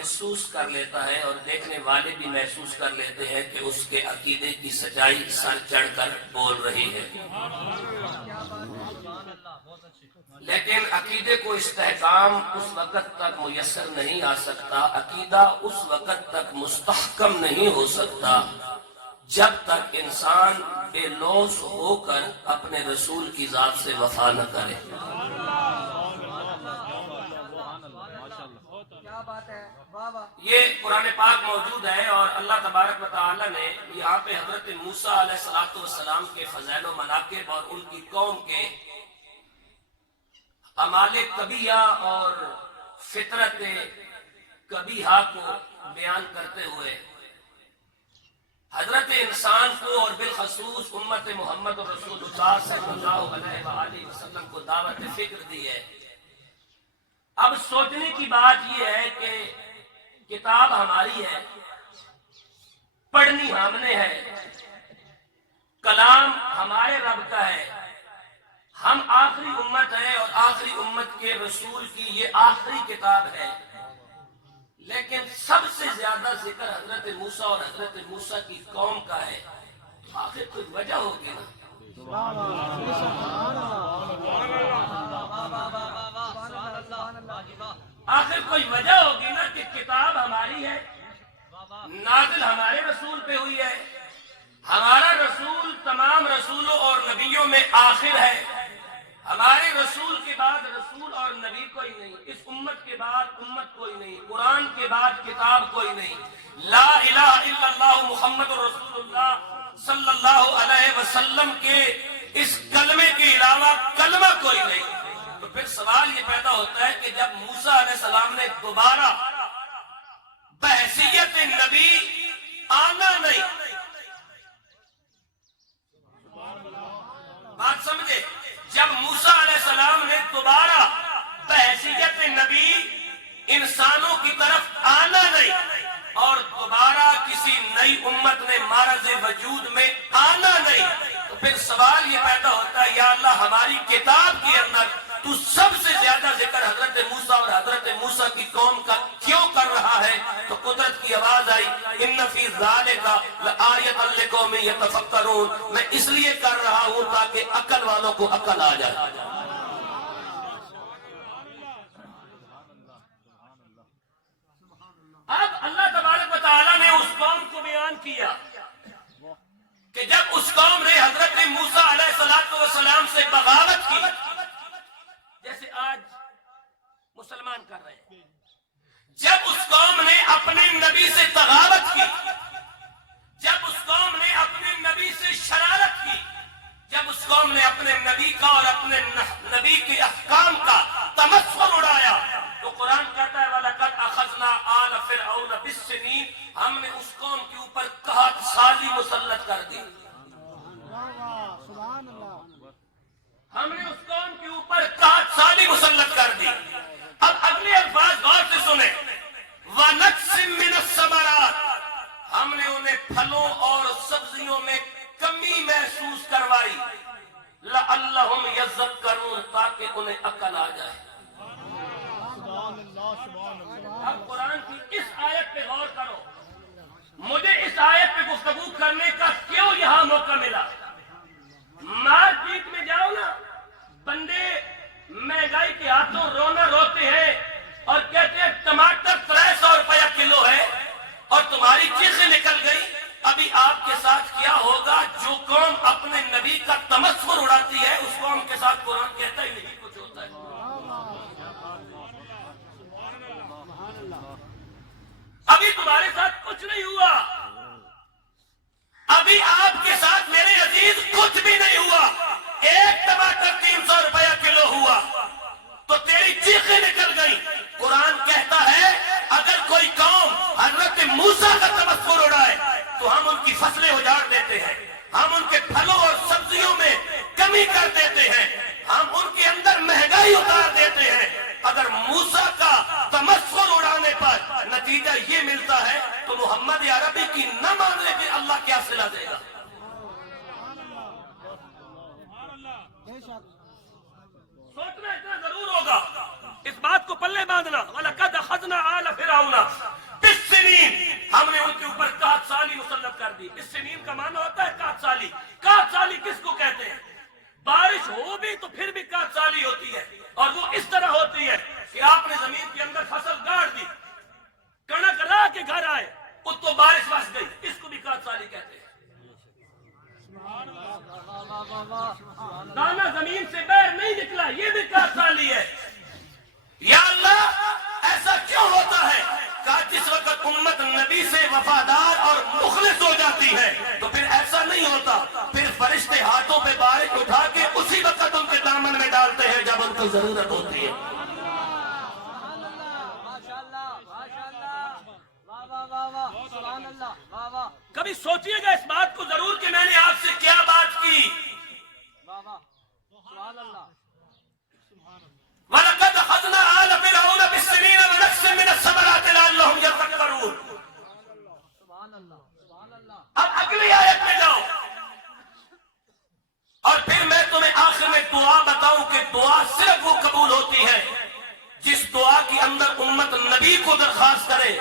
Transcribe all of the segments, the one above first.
محسوس کر لیتا ہے اور دیکھنے والے بھی محسوس کر لیتے ہیں کہ اس کے عقیدے کی سچائی سر چڑھ کر بول رہی ہے، لیکن عقیدے کو استحکام اس وقت تک میسر نہیں آ سکتا، عقیدہ اس وقت تک مستحکم نہیں ہو سکتا جب تک انسان بے لوث ہو کر اپنے رسول کی ذات سے وفا نہ کرے۔ یہ قرآن پاک موجود ہے، اور اللہ تبارک و تعالی نے یہاں پہ حضرت موسیٰ علیہ السلام کے فضائل و مناقب اور ان کی قوم کے اعمال کبیہ اور فطرت کبیحہ کو بیان کرتے ہوئے حضرت انسان کو اور بالخصوص امت محمد رسول اللہ صلی اللہ علیہ وآلہ وسلم کو دعوت فکر دی ہے۔ اب سوچنے کی بات یہ ہے کہ کتاب ہماری ہے، پڑھنی ہم نے ہے، کلام ہمارے رب کا ہے، ہم آخری امت ہے اور آخری امت کے رسول کی یہ آخری کتاب ہے، لیکن سب سے زیادہ ذکر حضرت موسیٰ اور حضرت موسیٰ کی قوم کا ہے، تو آخر کوئی وجہ ہوگی نا۔ آخر کوئی وجہ ہوگی نا کہ کتاب ہماری ہے، نازل ہمارے رسول پہ ہوئی ہے، ہمارا رسول تمام رسولوں اور نبیوں میں آخر ہے، ہمارے رسول کے بعد رسول اور نبی کوئی نہیں، اس امت کے بعد امت کوئی نہیں، قرآن کے بعد کتاب کوئی نہیں، لا الہ الا اللہ محمد رسول اللہ صلی اللہ علیہ وسلم کے اس کلمے کے علاوہ کلمہ کوئی نہیں۔ تو پھر سوال یہ پیدا ہوتا ہے کہ جب موسیٰ علیہ السلام نے دوبارہ بحیثیت نبی آنا نہیں، بات سمجھے، جب موسیٰ علیہ السلام نے دوبارہ بحیثیت نبی انسانوں کی طرف آنا نہیں اور دوبارہ کسی نئی امت نے معرض وجود میں آنا نہیں، تو پھر سوال یہ پیدا ہوتا ہے یا اللہ ہماری کتاب کے اندر تو سب سے زیادہ ذکر حضرت موسیٰ اور حضرت موسیٰ کی قوم کا کیوں کر رہا ہے؟ تو قدرت کی آواز آئی ان فی ذالک لآیۃ لقوم یتفکرون، میں اس لیے کر رہا ہوں تاکہ عقل والوں کو عقل آ جائے۔ اب اللہ تبارک و تعالیٰ نے اس قوم کو بیان کیا کہ جب اس قوم نے حضرت موسیٰ علیہ السلام سے بغاوت کی، جیسے آج مسلمان کر رہے ہیں، جب اس قوم نے اپنے نبی سے بغاوت کی، جب اس قوم نے اپنے نبی سے شرارت کی، جب اس قوم نے اپنے نبی کا اور اپنے نبی کے احکام کا تمسخر اڑایا، تو قرآن کہتا ہے وَلَقَدْ أَخَذْنَا آلَ فِرْعَوْنَ بِالسِّنِينَ، ہم نے اس قوم کے اوپر قحط سالی مسلط کر دی، ہم نے اس قوم کے اوپر قحط سالی مسلط کر دی۔ اب اگلے الفاظ غور سے سنیں، وَنَقْصٍ مِّنَ الثَّمَرَاتِ، ہم نے انہیں پھلوں اور سبزیوں میں کمی محسوس کروائی، لَعَلَّهُمْ يَذَّكَّرُونَ، تاکہ انہیں عقل آ جائے۔ اب قرآن کی اس آیت پہ غور کرو، مجھے اس آیت پہ گفتگو کرنے کا کیوں یہاں موقع ملا؟ مارکیٹ میں جاؤ نا، بندے مہنگائی کے ہاتھوں رونا روتے ہیں اور کہتے ہیں ٹماٹر 300 روپیہ کلو ہے اور تمہاری چیخیں نکل گئی۔ ابھی آپ کے ساتھ کیا ہوگا؟ جو قوم اپنے نبی کا تمسخر اڑاتی ہے اس قوم کے ساتھ قرآن کہتا ہی نہیں کچھ ہوتا ہے۔ ابھی تمہارے ساتھ کچھ نہیں ہوا، ابھی آپ کے ساتھ میرے عزیز کچھ بھی نہیں ہوا، ایک ٹماٹر 300 روپیہ کلو ہوا تو تیری چیخیں نکل گئی۔ قرآن کہتا ہے اگر کوئی قوم حضرت موسیٰ کا تمسخر اڑائے تو ہم ان کی فصلیں اجاڑ دیتے ہیں، ہم ان کے پھلوں اور سبزیوں میں کمی کر دیتے ہیں، ہم ان کے اندر مہنگائی اتار دیتے ہیں۔ اگر موسیٰ کا تمسخر اڑانے پر نتیجہ یہ ملتا ہے تو محمد عربی کی نہ ماننے پہ اللہ کیا صلہ دے گا؟ سوچنا اتنا ضرور ہوگا، اس بات کو پلے باندھنا، وَلَقَدْ أَخَذْنَا آلَ فِرْعَوْنَ بالسنین، ہم نے ان کے اوپر قحط سالی مسلط کر دی. اس سنین کا معنی ہوتا ہے قحط سالی. قحط سالی کس کو کہتے ہیں؟ بارش ہو بھی تو پھر بھی قحط سالی ہوتی ہے، اور وہ اس طرح ہوتی ہے کہ آپ نے زمین کے اندر فصل گاڑ دی، کڑک را کے گھر آئے، اس تو بارش بس گئی، اس کو بھی قحط سالی کہتے ہیں. دانا زمین سے باہر نہیں نکلا، یہ بھی قحط سالی ہے. یا اللہ ایسا کیوں ہوتا ہے کہ جس وقت امت نبی سے وفادار اور مخلص ہو جاتی ہے تو پھر ایسا نہیں ہوتا، پھر فرشتے ہاتھوں پہ بارش اٹھا کے اسی وقت ان کے دامن میں ڈالتے ہیں جب ان کو ضرورت ہوتی ہے. کبھی سوچئے گا اس بات کو ضرور کہ میں نے آپ سے کیا بات کی. وَلَقَدْ أَخَذْنَا آلَ فِرْعَوْنَ بِالسِّنِينَ وَنَقْصٍ مِّنَ الثَّمَرَاتِ لَعَلَّهُمْ يَذَّكَّرُونَ. اب اگلی آیت میں جاؤ، اور پھر میں تمہیں آخر میں دعا بتاؤں کہ دعا صرف وہ قبول ہوتی ہے جس دعا کے اندر امت نبی کو درخواست کرے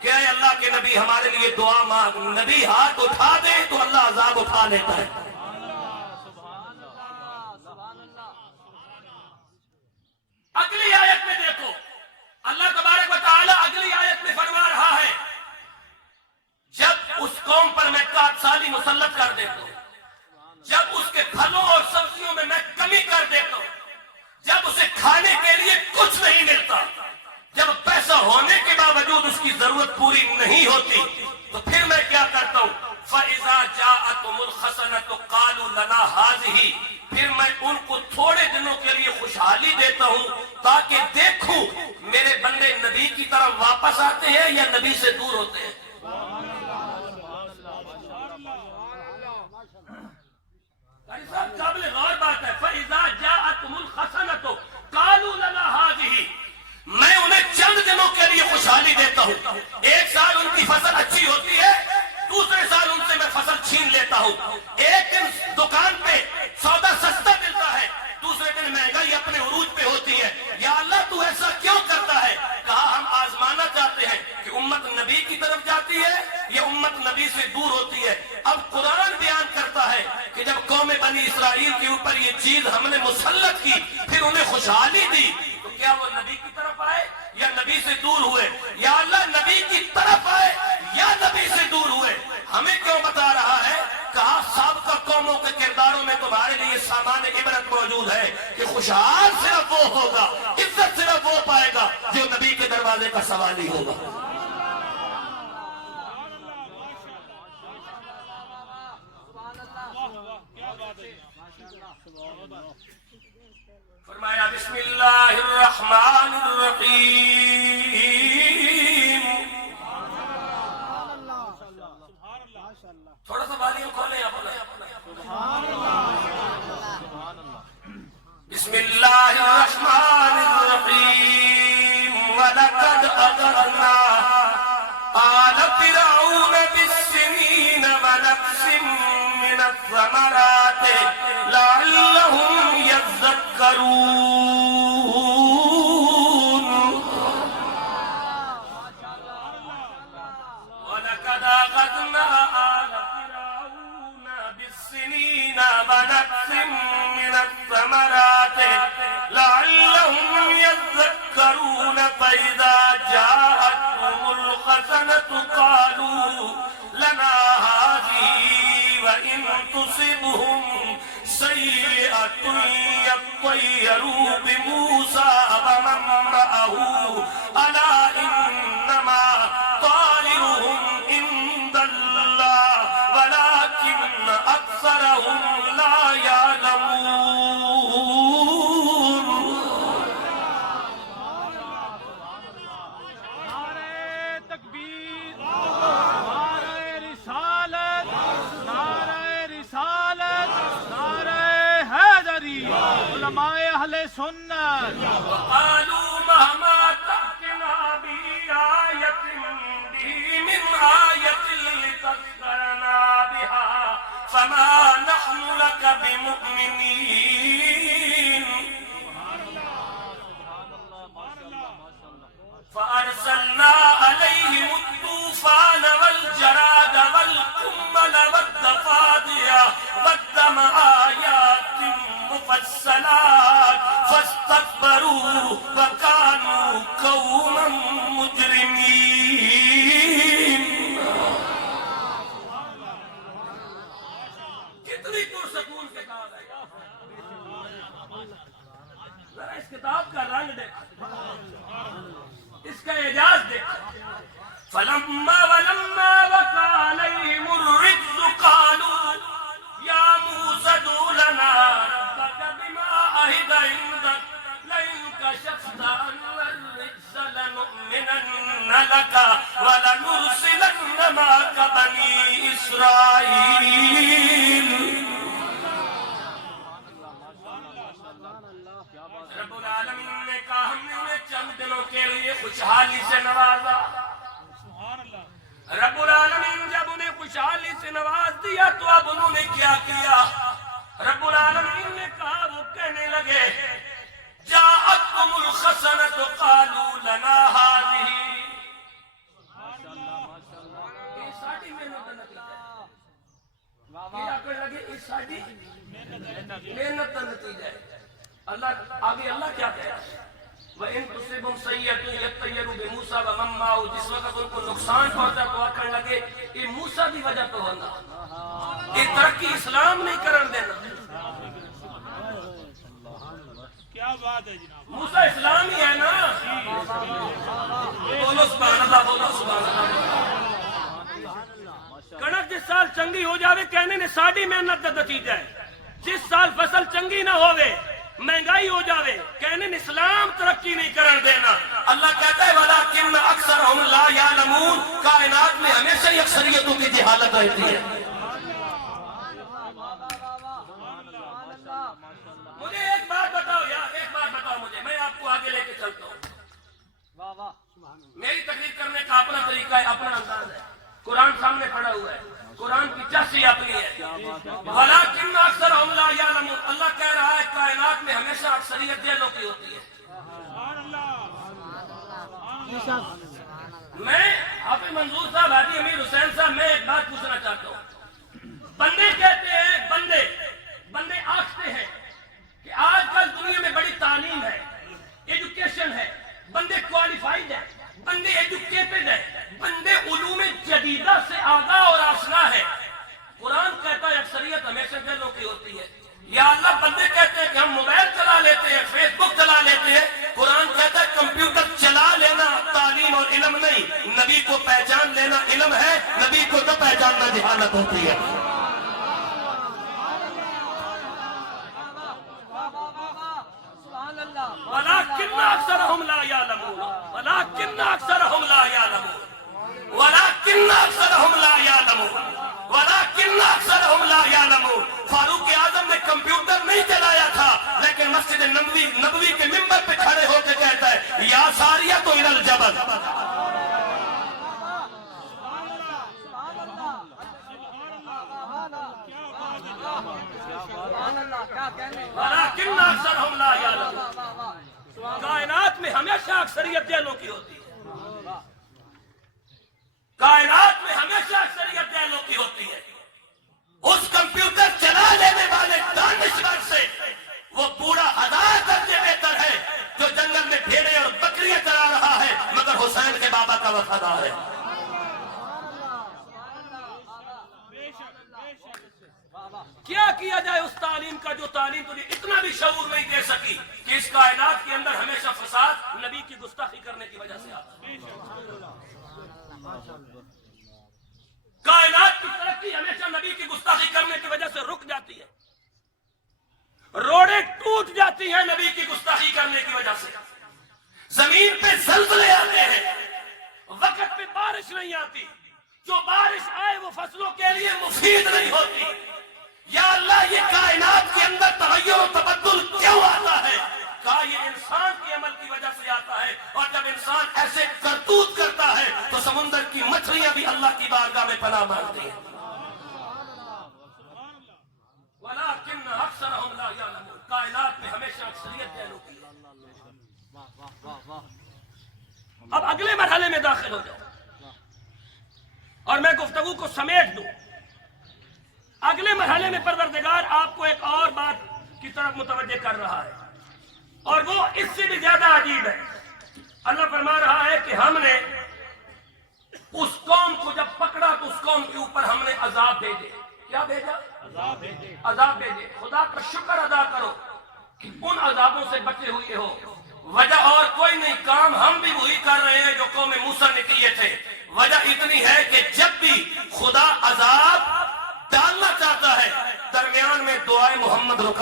کہ اے اللہ کے نبی ہمارے لیے دعا مانگ. نبی ہاتھ اٹھا دے تو اللہ عذاب اٹھا لیتا ہے. اگلی آیت میں دیکھو، اللہ تبارک و تعالی اگلی آیت میں فرما رہا ہے جب اس قوم پر میں قحط سالی مسلط کر دیتا ہوں، جب اس کے پھلوں اور سبزیوں میں کمی کر دیتا ہوں، جب اسے کھانے کے لیے کچھ نہیں ملتا، جب پیسہ ہونے کے باوجود اس کی ضرورت پوری نہیں ہوتی، تو پھر میں کیا کرتا ہوں؟ فَإِذَا جَاءَتْهُمُ الْحَسَنَةُ قَالُوا لَنَا هَٰذِهِ. پھر میں ان کو تھوڑے دنوں کے لیے خوشحالی دیتا ہوں تاکہ دیکھوں میرے بندے نبی کی طرف واپس آتے ہیں یا نبی سے دور ہوتے ہیں. قابل غور بات ہے. فَإِذَا جَاءَتْهُمُ الْحَسَنَةُ قَالُوا لَنَا هَٰذِهِ. میں انہیں چند دنوں کے لیے خوشحالی دیتا ہوں. ایک سال ان کی فصل اچھی ہوتی ہے، دوسرے سال ان سے میں فصل چھین لیتا ہوں. ایک دن دکان پہ سودا سستا ملتا ہے، دوسرے دن مہنگائی اپنے عروج پہ ہوتی ہے. یا اللہ تو ایسا کیوں کرتا ہے؟ کہا ہم آزمانا چاہتے ہیں کہ امت نبی کی طرف جاتی ہے یا امت نبی سے دور ہوتی ہے. اب قرآن بیان کرتا ہے کہ جب قوم بنی اسرائیل کے اوپر یہ چیز ہم نے مسلط کی، پھر انہیں خوشحالی دی، تو کیا وہ نبی کی طرف آئے یا نبی سے دور ہوئے؟ یا اللہ نبی کی طرف آئے یا نبی سے دور ہوئے. ہمیں کیوں بتا رہا ہے؟ کہا سابقہ قوموں کے کرداروں میں تمہارے لیے سامان عبرت موجود ہے کہ خوشحال صرف وہ ہوگا، عزت صرف وہ پائے گا جو نبی کے دروازے کا سوالی ہوگا. فرمایا بسم اللہ الرحمن الرحیم. تھوڑا سا والیوم کھولیں اپنا. بسم اللہ الرحمن الرحیم. وَلَقَدْ أَخَذْنَا آلَ فِرْعَوْنَ بِالسِّنِينَ وَنَقْصٍ مِّنَ الثَّمَرَاتِ لَعَلَّهُمْ يَذَّكَّرُونَ. وَلَقَدْ أَخَذْنَا آلَ فِرْعَوْنَ بِالسِّنِينَ وَنَقْصٍ مِّنَ الثَّمَرَاتِ لَعَلَّهُمْ يَذَّكَّرُونَ. فَإِذَا جَاءَتْهُمُ الْحَسَنَةُ قَالُوا لَنَا هَٰذِهِ وَإِن تُصِبْهُمْ سَيِّئَةٌ يَطَّيَّرُوا بِمُوسَىٰ وَمَن مَّعَهُ أَلَا إِنَّمَا طَائِرُهُمْ عِندَ اللَّهِ وَلَٰكِنَّ أَكْثَرَهُمْ لَا يَعْلَمُونَ. نعرہ تکبیر، نعرہ رسالت، نعرہ رسالت، نعرہ حیدری، علماء اہل سنت. وقالوا مهما تأتنا بآية من آية لتسخرنا بها فما نحن لك بمؤمنين. فأرسلنا عليهم الطوفان فلما وقع عليهم الرجز قالوا يا موسى ادع لنا ربك بما عهد عندك لئن كشفت عنا الرجز لنؤمنن لك ولنرسلن معك بني إسرائيل. رب العالمین نے کہا ہم نے انہیں چند دنوں کے لیے خوشحالی سے نوازا. رب العالمین جب انہیں خوشحالی سے نواز دیا تو اب انہوں نے کیا کیا؟ رب العالمین نے کہا وہ کہنے لگے جاءتكم الخزنة قالوا لنا هذه. یہ ساری محنت نتیجہ محنت کا نتیجہ ہے. اللہ آگے اللہ کیا کہہ رہا ہے؟ وَإِن تُصِبْهُمْ سَيِّئَةٌ يَطَّيَّرُوا بِمُوسَىٰ وَمَن مَّعَهُ. جس وقت ان کو نقصان پہنچا تو آکھن لگے یہ موسیٰ کی وجہ تو ہونا، یہ ترقی اسلام نہیں کرن دینا. کیا بات ہے جناب، موسیٰ اسلام ہی ہے نا. بولو سبحان اللہ، بولو سبحان اللہ. کنک جس سال چنگی ہو جاوے کہنے نے ساڑی محنت کا نتیجہ ہے. جس سال فصل چنگی نہ ہوئے مہنگائی ہو جاوے کہنے نے اسلام ترقی نہیں کرن دینا. اللہ کہتا ہے وَلَٰكِنَّ أَكْثَرَهُمْ لَا يَعْلَمُونَ. کائنات میں ہمیشہ ہی اکثریتوں کی جہالت رہتی ہے. مجھے ایک بات بتاؤ یار، ایک بات بتاؤ مجھے، میں آپ کو آگے لے کے چلتا ہوں. میری تقریر کرنے کا اپنا طریقہ ہے، اپنا انداز ہے. قرآن سامنے پڑا ہوا ہے، قرآن کی چاسی اپنی ہے. وَلَٰكِنَّ أَكْثَرَهُمْ لَا يَعْلَمُونَ. اللہ کہہ رہا ہے کائنات میں ہمیشہ اکثریت جہلوں کی ہوتی ہے. میں حافظ منظور صاحب، حاجی امیر حسین صاحب، میں ایک بات پوچھنا چاہتا ہوں. بندے کہتے ہیں، بندے آکھتے ہیں کہ آج کل دنیا میں بڑی تعلیم ہے، ایجوکیشن ہے، بندے کوالیفائیڈ ہیں، بندے ایجوکیٹڈ ہیں، بندے علوم جدیدہ سے آگاہ اور آشنا ہے. قرآن کہتا ہے اکثریت ہمیشہ جہلوں کی ہوتی ہے. یا اللہ بندے کہتے ہیں کہ ہم موبائل چلا لیتے ہیں، فیس بک چلا لیتے ہیں. قرآن کہتا ہے کمپیوٹر چلا لینا تعلیم اور علم نہیں، نبی کو پہچان لینا علم ہے، نبی کو نہ پہچاننا جہالت ہوتی ہے. وَلَٰكِنَّ أَكْثَرَهُمْ لَا يَعْلَمُونَ. وَلَٰكِنَّ أَكْثَرَهُمْ لَا يَعْلَمُونَ. وَلَٰكِنَّ أَكْثَرَهُمْ لَا يَعْلَمُونَ. وَلَٰكِنَّ أَكْثَرَهُمْ لَا يَعْلَمُونَ. فاروق اعظم نے کمپیوٹر نہیں چلایا تھا، لیکن مسجد نبوی کے ممبر پہ کھڑے ہو کے کہتا ہے یا ساریۃ الی الجبل. وَلَٰكِنَّ أَكْثَرَهُمْ لَا يَعْلَمُونَ. کائنات میں ہمیشہ اکثریت جہلوں کی ہوتی ہے. کائنات میں ہمیشہ اکثریت جہلوں کی ہوتی ہے. اس کمپیوٹر چلا لینے والے دانشور سے وہ بوڑھا 1000 درجے بہتر ہے جو جنگل میں بھیڑیں اور بکریاں چلا رہا ہے مگر حسین کے بابا کا وفادار ہے. کیا کیا جائے اس تعلیم کا جو تعلیم تجھے اتنا بھی شعور نہیں دے سکی کہ اس کائنات کے اندر ہمیشہ فساد نبی کی گستاخی کرنے کی وجہ سے آتا ہے. کائنات کی ترقی ہمیشہ نبی کی گستاخی کرنے کی وجہ سے رک جاتی ہے. روڑیں ٹوٹ جاتی ہیں نبی کی گستاخی کرنے کی وجہ سے. زمین پہ زلزلے آتے ہیں، وقت پہ بارش نہیں آتی. جو بارش آئے وہ فصلوں کے لیے مفید نہیں ہوتی. یا اللہ یہ کائنات کے اندر تغیر و تبدل کیوں آتا ہے؟ کہا یہ انسان کے عمل کی وجہ سے آتا ہے. اور جب انسان ایسے کرتوت کرتا ہے تو سمندر کی مچھلیاں بھی اللہ کی بارگاہ میں پناہ مانگتی ہیں. وَلَٰكِنَّ أَكْثَرَهُمْ لَا يَعْلَمُونَ. کائنات میں ہمیشہ اکثریت جہلوں کی. اب اگلے مرحلے میں داخل ہو جاؤ اور میں گفتگو کو سمیٹ دوں. اگلے مرحلے میں پروردگار آپ کو ایک اور بات کی طرف متوجہ کر رہا ہے اور وہ اس سے بھی زیادہ عجیب ہے. اللہ فرما رہا ہے کہ ہم نے اس قوم کو جب پکڑا تو اس قوم کے اوپر ہم نے عذاب بھیجے. کیا بھیجا؟ عذاب بھیجے. خدا کا شکر ادا کرو کہ ان عذابوں سے بچے ہوئے ہو. وجہ اور کوئی نہیں، کام ہم بھی وہی کر رہے ہیں جو قوم موسیٰ نے کیے تھے. وجہ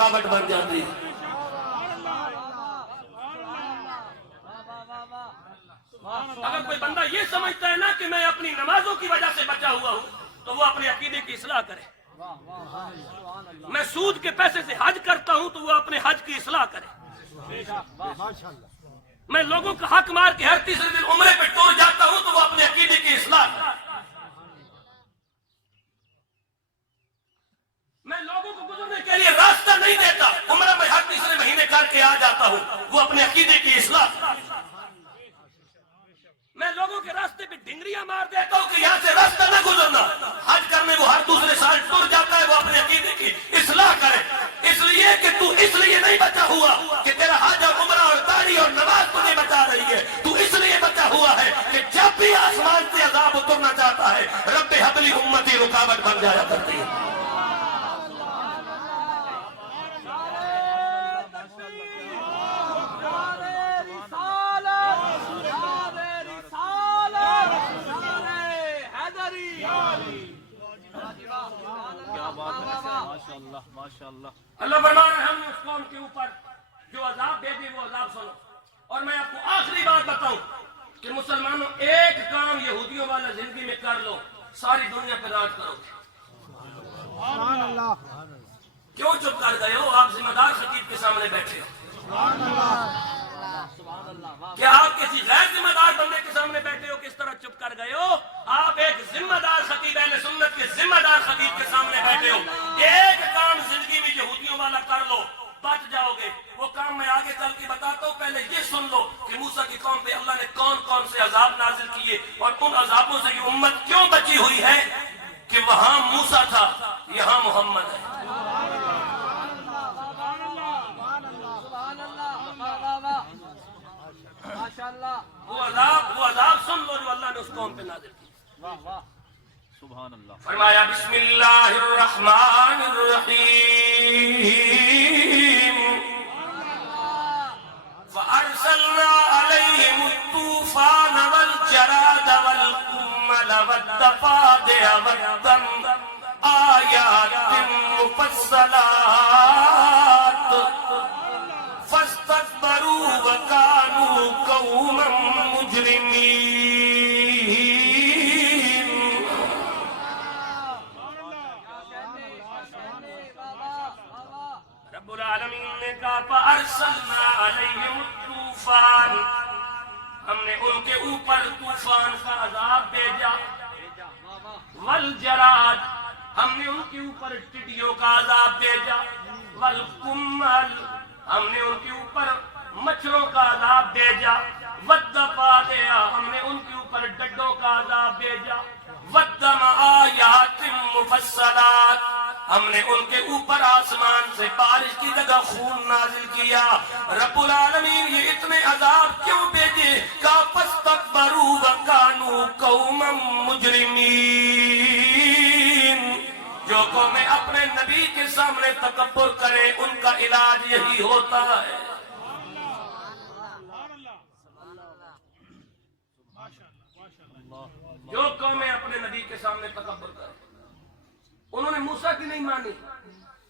رکاوٹ بن جاتی ہے۔ اگر کوئی بندہ یہ سمجھتا ہے نا کہ میں اپنی نمازوں کی وجہ سے بچا ہوا ہوں تو وہ اپنے عقیدے کی اصلاح کرے۔ میں سود کے پیسے سے حج کرتا ہوں تو وہ اپنے حج کی اصلاح کرے۔ میں لوگوں کا حق مار کے ہر تیسرے دن عمرے پہ ٹور جاتا ہوں تو وہ اپنے عقیدے کی اصلاح کرے۔ میں لوگوں کو گزرنے کے لیے راستہ نہیں دیتا، عمرہ میں ہر تیسرے مہینے کر کے آ جاتا ہوں، وہ اپنے عقیدے کی اصلاح کرے۔ میں لوگوں کے راستے پہ ڈنگریاں مار دیتا ہوں کہ یہاں سے راستہ نہ گزرنا، حج کرنے وہ ہر دوسرے سال ٹر جاتا ہے، وہ اپنے عقیدے کی اصلاح کرے۔ اس لیے کہ تو اس لیے نہیں بچا ہوا کہ تیرا حج اور عمرہ اور داڑھی اور نماز تجھے بچا رہی ہے، تو اس لیے بچا ہوا ہے کہ جب بھی آسمان سے عذاب اترنا چاہتا ہے رب حب لی امتی رکاوٹ بن جایا کرتی ہے۔ اللہ فرما رہے ہیں ہم نے اس قوم کے اوپر جو عذاب دے دی وہ عذاب سنو۔ اور میں آپ کو آخری بات بتاؤں کہ مسلمانوں ایک کام یہودیوں والا زندگی میں کر لو، ساری دنیا پہ راج کرو گے۔ کیوں چپ کر گئے ہو؟ آپ ذمہ دار خطیب کے سامنے بیٹھے ہو۔ کیا آپ کسی غیر ذمہ دار بندے کے سامنے بیٹھے ہو؟ کس طرح چپ کر گئے ہو؟ آپ ایک ذمہ دار خطیب اہل سنت کے ذمہ دار خطیب کے سامنے بیٹھے ہو۔ ایک کام زندگی میں یہودیوں والا کر لو، بچ جاؤ گے۔ وہ کام میں آگے چل کے بتاتا ہوں، پہلے یہ سن لو کہ موسیٰ کی قوم پہ اللہ نے کون کون سے عذاب نازل کیے اور ان عذابوں سے یہ امت کیوں بچی ہوئی ہے کہ وہاں موسیٰ تھا، یہاں محمد ہے۔ وہ عذاب سن لو جو اللہ نے اس قوم پہ نازل کیا۔ سبحان اللہ۔ فرمایا بسم اللہ الرحمن الرحیم فَأَرْسَلْنَا عَلَيْهِمُ الطُّوفَانَ وَالْجَرَادَ وَالْقُمَّلَ وَالضَّفَادِعَ وَالدَّمَ آيَاتٍ مُفَصَّلَاتٍ فَاسْتَكْبَرُوا وَكَانُوا قَوْمًا مُجْرِمِينَ۔ رب العالمین نے کہا فَأَرْسَلْنَا عَلَيْهِمُ الطُّوفَانَ، ہم نے ان کے اوپر طوفان کا عذاب بھیجا، وَالْجَرَادَ، ہم نے ان کے اوپر ٹڈیوں کا عذاب بھیجا، وَالْقُمَّلَ، ہم نے ان کے اوپر مچھروں کا عذاب بھیجا، وَالضَّفَادِعَ، ہم نے ان کے اوپر ڈڈوں کا عذاب بھیجا، وَالدَّمَ آیَاتٍ مُفَصَّلَاتٍ، ہم نے ان کے اوپر آسمان سے بارش کی جگہ خون نازل کیا۔ رب العالمین یہ اتنے عذاب کیوں بھیجے؟ کہا فَاسْتَكْبَرُوا وَكَانُوا قَوْمًا مُجْرِمِينَ، جو قومیں اپنے نبی کے سامنے تکبر کریں ان کا علاج یہی ہوتا ہے۔ جو قومیں اپنے نبی کے سامنے تکبر کریں، انہوں نے موسیٰ کی نہیں مانی،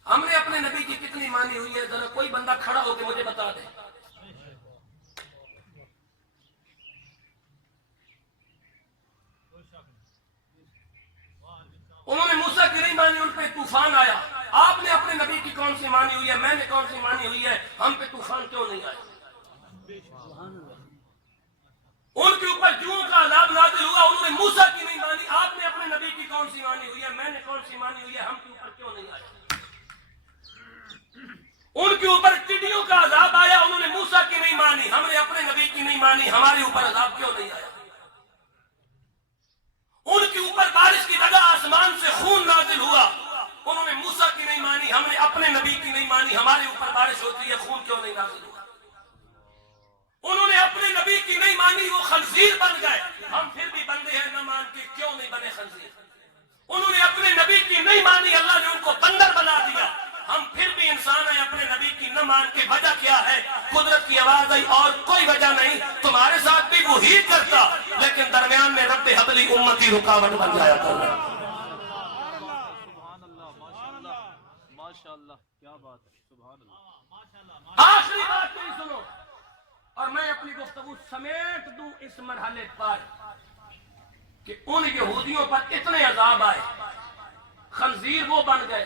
ہم نے اپنے نبی کی کتنی مانی ہوئی ہے؟ ذرا کوئی بندہ کھڑا ہو کے مجھے بتا دے۔ انہوں نے موسیٰ کی نہیں مانی، ان پہ طوفان آیا۔ آپ نے اپنے نبی کی کون سی مانی ہوئی ہے؟ میں نے کون سی مانی ہوئی ہے؟ ہم پہ طوفان کیوں نہیں آیا؟ ان کے اوپر جوں کا عذاب نازل ہوا، انہوں نے موسیٰ کی نہیں مانی۔ آپ نے اپنے نبی کی کون سی مانی ہوئی ہے؟ میں نے کون سی مانی ہوئی ہے؟ ہم کے اوپر کیوں نہیں آیا؟ ان کے اوپر ٹڈیوں کا عذاب آیا، انہوں نے موسیٰ کی نہیں مانی، ہم نے اپنے نبی کی نہیں مانی، ہمارے اوپر عذاب کیوں نہیں آیا؟ ان کے اوپر بارش کی جگہ آسمان سے خون نازل ہوا، انہوں نے موسیٰ کی نہیں مانی، ہم نے اپنے نبی کی نہیں مانی، ہمارے اوپر بارش ہوتی ہے، خون کیوں نہیں نازل ہوا؟ انہوں نے اپنے نبی کی نہیں مانی، وہ خنزیر بن گئے، ہم پھر بھی بندے ہیں، نہ مان کے کیوں نہیں بنے خنزیر؟ انہوں نے اپنے نبی کی نہیں مانی، اللہ نے ان کو بندر بنا دیا، ہم پھر بھی انسان ہیں، اپنے نبی کی نہ مان کے۔ وجہ کیا ہے؟ قدرت کی آواز آئی، اور کوئی وجہ نہیں، تمہارے ساتھ بھی وہی کرتا، لیکن درمیان میں رب حب لی امتی رکاوٹ بن جایا کرتا۔ سبحان اللہ، ماشاء اللہ، ماشاء اللہ، کیا بات ہے، سبحان آخری بات میری سنو اور میں اپنی گفتگو سمیٹ دوں اس مرحلے پر کہ ان یہودیوں پر اتنے عذاب آئے، خنزیر وہ بن گئے،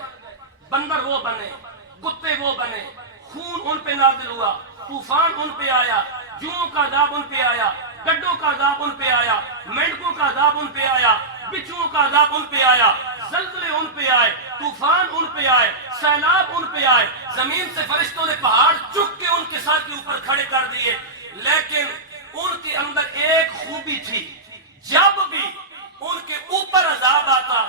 بندر وہ بنے، کتے وہ بنے، خون ان پہ نازل ہوا، طوفان ان پہ آیا، جوؤں کا عذاب ان پہ آیا، گڈوں کا عذاب ان پہ آیا، مینڈکوں کا عذاب ان پہ آیا، بچھوؤں کا عذاب ان پہ آیا، زلزلے ان پہ آئے، طوفان ان پہ آئے، سیلاب ان پہ آئے، زمین سے فرشتوں نے پہاڑ چک کے ان کے سر کے اوپر کھڑے کر دیے، لیکن ان کے اندر ایک خوبی تھی، جب بھی ان کے اوپر عذاب آتا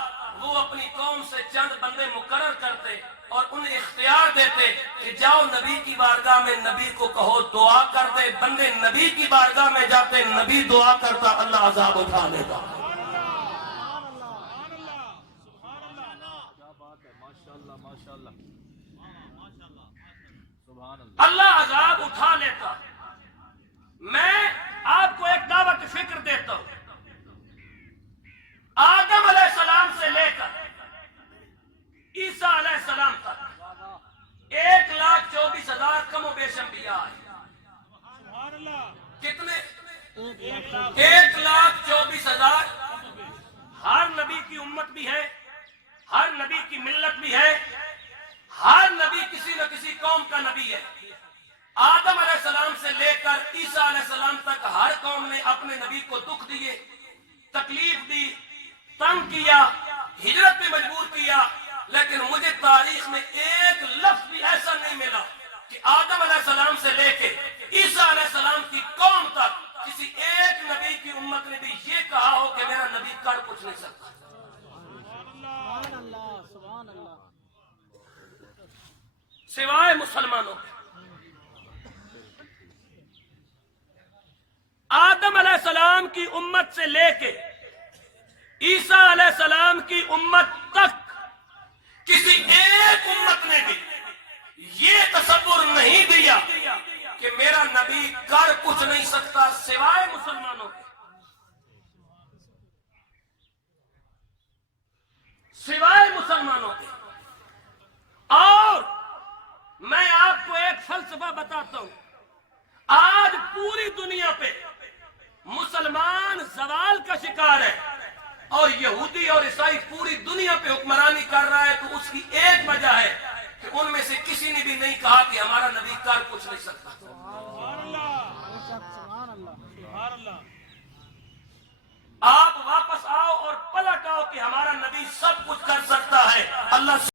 وہ اپنی قوم سے چند بندے مقرر کرتے اور انہیں اختیار دیتے کہ جاؤ نبی کی بارگاہ میں نبی کو کہو دعا کر دے، بندے نبی کی بارگاہ میں جاتے، نبی دعا کرتا، اللہ عذاب اٹھا لیتا۔ اللہ عذاب اٹھا لیتا۔ میں آپ کو ایک دعوت فکر دیتا ہوں، آدم علیہ السلام سے لے کر عیسیٰ علیہ السلام تک 1,24,000 کم و بیش انبیاء آئے۔ کتنے؟ 1,24,000۔ ہر نبی کی امت بھی ہے، ہر نبی کی ملت بھی ہے، ہر نبی کسی نہ کسی قوم کا نبی ہے۔ آدم علیہ السلام سے لے کر عیسیٰ علیہ السلام تک ہر قوم نے اپنے نبی کو دکھ دیے، تکلیف دی، تنگ کیا، ہجرت پہ مجبور کیا، لیکن مجھے تاریخ میں ایک لفظ بھی ایسا نہیں ملا کہ آدم علیہ السلام سے لے کے عیسیٰ علیہ السلام کی قوم تک کسی ایک نبی کی امت نے بھی یہ کہا ہو کہ میرا نبی کر کچھ نہیں سکتا۔ سوائے مسلمانوں کے۔ آدم علیہ السلام کی امت سے لے کے عیسیٰ علیہ السلام کی امت تک کسی ایک امت نے بھی یہ تصور نہیں دیا کہ میرا نبی کر کچھ نہیں سکتا سوائے مسلمانوں کے، سوائے مسلمانوں کے۔ اور میں آپ کو ایک فلسفہ بتاتا ہوں، آج پوری دنیا پہ مسلمان زوال کا شکار ہے اور یہودی اور عیسائی پوری دنیا پہ حکمرانی کر رہا ہے، تو اس کی ایک وجہ ہے کہ ان میں سے کسی نے بھی نہیں کہا کہ ہمارا نبی کر کچھ نہیں سکتا۔